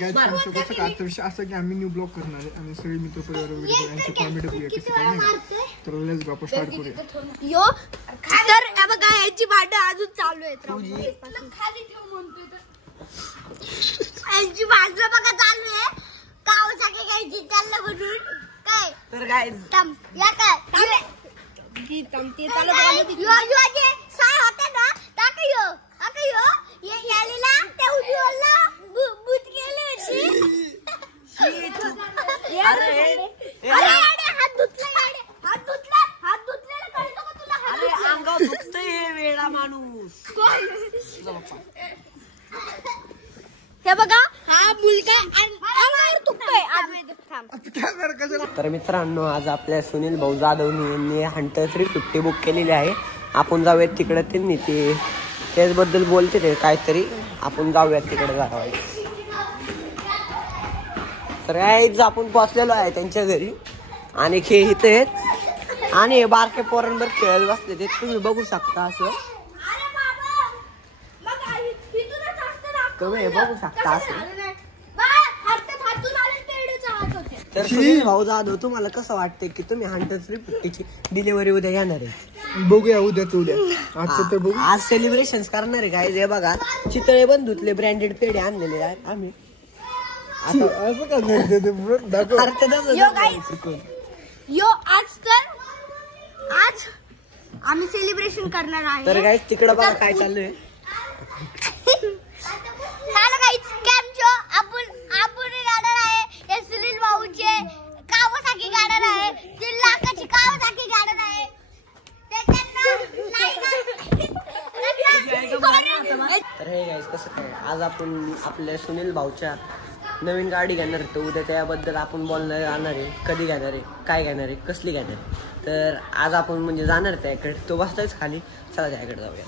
Guys आमचं कसं का आजचा विषय असं की आम्ही न्यू ब्लॉग करणार आहे आणि सगळे मित्र परिवार वगैरे यांची कॉमेडी बघूया कसं काय नाही तर लेट्स गो आपण स्टार्ट करूया यो तर बघा याची भांडण अजून चालू आहेत खाली ठेव म्हणतोय तर यांची भांडण बघा चालू आहे कावसाठी घ्यायची चाललं म्हणून काय तर गाइस या काय की तमते चालू यो यो जे साय होता ना टाका यो आता यो ये यालीला ते उजवला भूत गेले अरे हात धुतला कळतो का तुला अरे अंगावर दुखतंय वेडा माणूस हे बघा हा मुलगा अंगावर दुखतोय तर मित्रांनो आज आपल्या सुनील भाऊ जाधव यांनी हंटर 350 बुक केलेली आहे आपण जाऊयात तिकडे त्यांनी ते त्याचबद्दल बोलते ते काहीतरी आपण जाऊयात तिकडे जावं तर काहीच आपण पोचलेलो आहे त्यांच्या घरी आणि खेळ इथे आहेत आणि हे बारके पोरांवर खेळत बसले ते तुम्ही बघू शकता असं तुम्ही बघू शकता असं तर सुनील भाऊ जाधव तुम्हाला कसं वाटतंय की तुम्ही हंटर 350ची डिलिव्हरी उद्या येणार आहे बघूया उद्याच उद्या आजचं तर बघू आज सेलिब्रेशन करणार आहे काय जे बघा चितळे पण धुतले ब्रँडेड पेढे आणलेले आहेत आम्ही असं का दाखव यो आज आम्ही सेलिब्रेशन करणार आहे तर काय तिकडं बघा काय चालू आहे हॅलो गाईज केम छो आपण गाडर आहे हे सुनील भाऊचे कावासाकी गाडर आहे 3 लाखाची कावासाकी गाडर आहे तर हे गाईज कसं काय आज आपण आपल्या सुनील भाऊच्या नवीन गाडी घेणार तर उद्या त्याबद्दल आपण बोलणार जाणार आहे कधी घेणार आहे काय घेणार आहे कसली घेणार आहे तर आज आपण म्हणजे जाणार त्याकडे तो बसतायच खाली चला त्याकडे जाऊया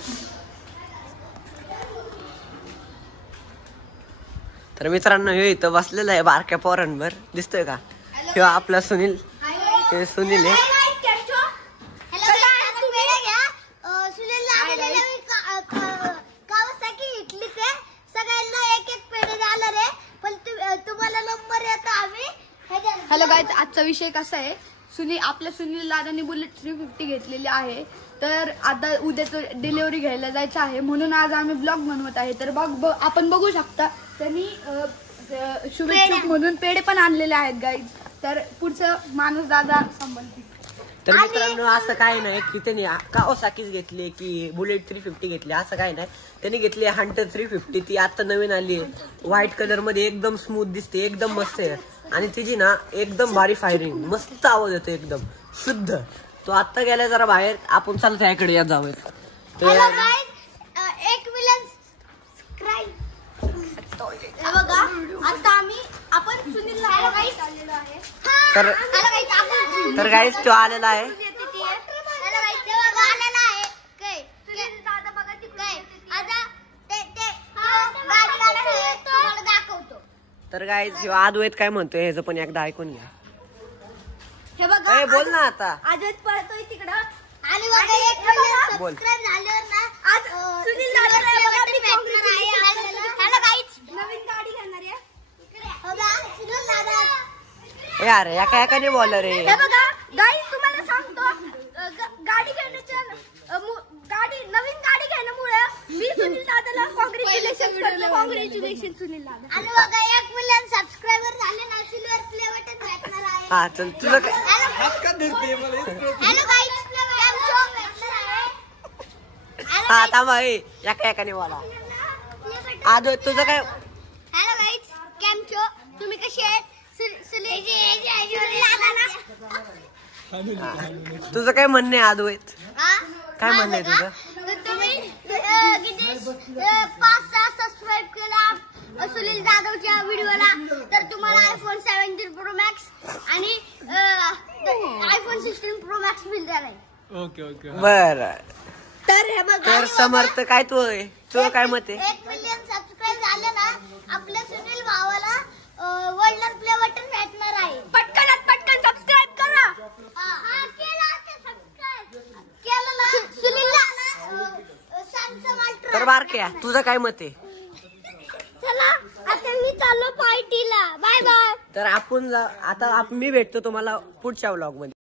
तर मित्रांनो हे इथं बसलेलं आहे बारक्या पोरांवर दिसतोय का हे आपला सुनील हे सुनील आहे हॅलो गाईज आजचा विषय कसा आहे आपल्या सुनील दादांनी बुलेट 350 घेतलेली आहे तर आता उद्या डिलिव्हरी घ्यायला जायचं आहे म्हणून आज आम्ही ब्लॉग बनवत आहे तर आपण बघू शकता त्यांनी शुभेच्छुक म्हणून पेढे पण आणलेले आहेत गाईज तर पुढचं माणूस दादा संबंधित तर मित्रांनो असं काही नाही की त्यांनी कावासाकीच घेतली की बुलेट 350 घेतली असं काही नाही त्यांनी घेतली हंटर 350 ती आता नवीन आली व्हाईट कलर मध्ये एकदम स्मूथ दिसते एकदम मस्त आहे आणि तिची ना एकदम भारी फायरिंग मस्त आवाज येतो एकदम शुद्ध तो आता गेला जरा बाहेर आपण चालतो त्याकडे या जाऊयात तर गाईस तो आलेला आहे तर गाईस ह्यो अद्वैत काय म्हणतोय ह्याचं पण एकदा ऐकून घ्या हे बघा बोल ना आता आजच पळतोय तिकडं आणि बघा 1 मिलियन सबस्क्राइब झाल्यावर ना आज सुनील दादाला हॅलो गाईज नवीन गाडी घेणार आहे बघा सुनील दादा यार एकाने बोल रे हे बघा गाईज तुम्हाला सांगतो गाडी घेण्याच्या नवीन गाडी घेण्यामुळे मी सुनील दादाला कॉंग्रॅच्युलेशन सुनील दादा आणि बघा 1 मिलियन सबस्क्राइबर झाले ना सिल्वर प्ले बटन भेटणार आहे हा चल तुझं काय हॅलो गाईज हा थांबा एकाने बोला अद्वैत तुझं काय हॅलो गाईज केम छो तुम्ही कसे आहेत तुझं काय म्हणणं आहे अद्वैत काय म्हणणं आहे तुझं तुम्ही किती 5-6 सबस्क्राइब केला सुनील जाधवच्या व्हिडिओला तर तुम्हाला आयफोन 17 प्रो मॅक्स आणि आयफोन 16 प्रो मॅक्स मिळणार आहे ओके बर तर हे बघा तर समर्थ काय तुझं काय मत आहे 1 मिलियन सबस्क्राइब झाले ना आपल्या सुनील भावाला वर्ल्ड प्ले बटन भेटणार आहे पटकन सबस्क्राइब करा केलं ना सुनीलला तर बारक्या तुझं काय मत आहे चला आता मी चाललो पार्टी तर आपण आता मी भेटतो तुम्हाला पुढच्या व्लॉग मध्ये.